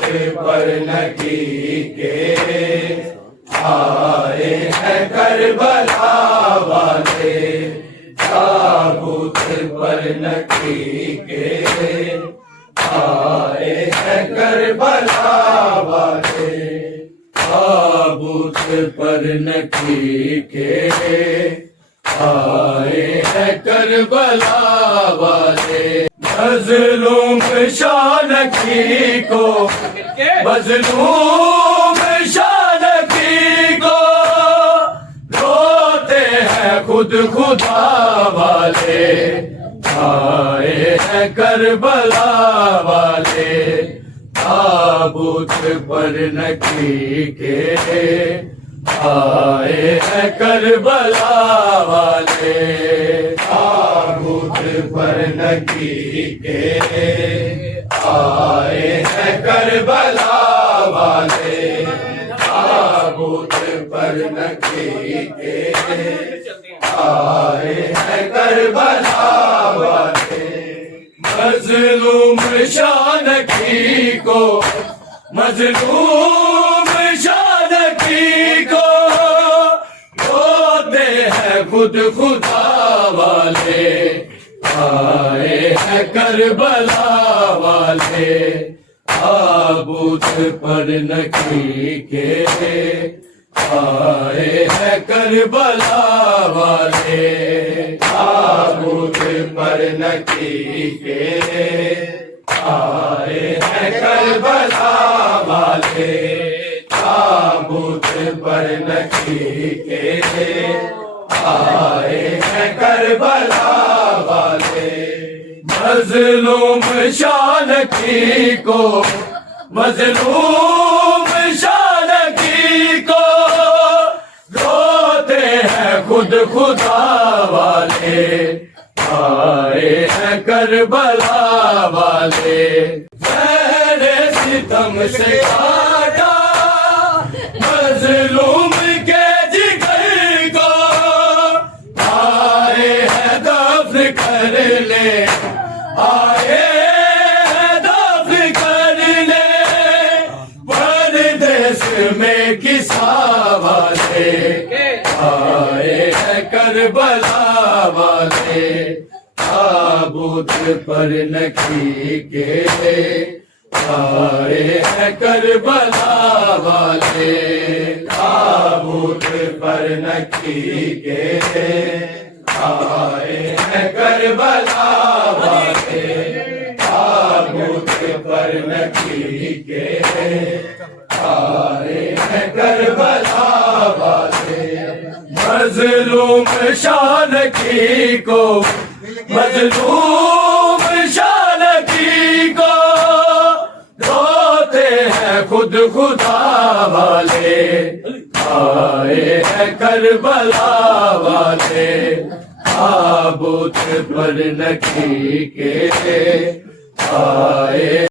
تابوت پر نکی کے آئے ہیں کربلا والے، تابوت پر نکی کے آئے ہیں کربلا والے، تابوت پر نکی کے آئے ہیں کربلا والے۔ مظلوم شانکی کو، مظلوم شانکی کو روتے ہیں خود خدا والے، آئے ہیں کربلا والے، تابوت پر نکی کے آئے ہیں کربلا والے، تابوت پر نکی کے آئے ہیں کربلا والے، تابوت پر نکی کے آئے ہیں کربلا والے۔ مظلوم شانکی کو، مظلوم شانکی کو روتے ہیں خود خدا والے، آئے ہیں کربلا والے، تابوت پر نکی کے آئے ہیں کربلا والے، تابوت پر نکی کے آئے ہیں کربلا والے، تابوت پر نکی کے آئے ہیں کربلا والے۔ مظلوم شانکی کو، مظلوم شانکی کو روتے ہیں خود خدا والے، آئے ہیں کربلا والے، زہر ستم سے کاٹا مظلوم کے جگر کو، آئے ہیں دفن کرنے، آئے ہیں دفن کرنے پردیس میں کسا والے، آئے ہیں کربلا والے، تابوت پر نکی کے آئے ہیں کربلا والے، تابوت پر نکی کے آئے ہیں کربلا والے، تابوت پر نکی کے آئے ہیں کربلا والے۔ مظلوم شانکی کو، مظلوم شانکی کو روتے ہیں خود خدا والے، آئے ہیں کربلا والے، تابوت پر نکی کے آئے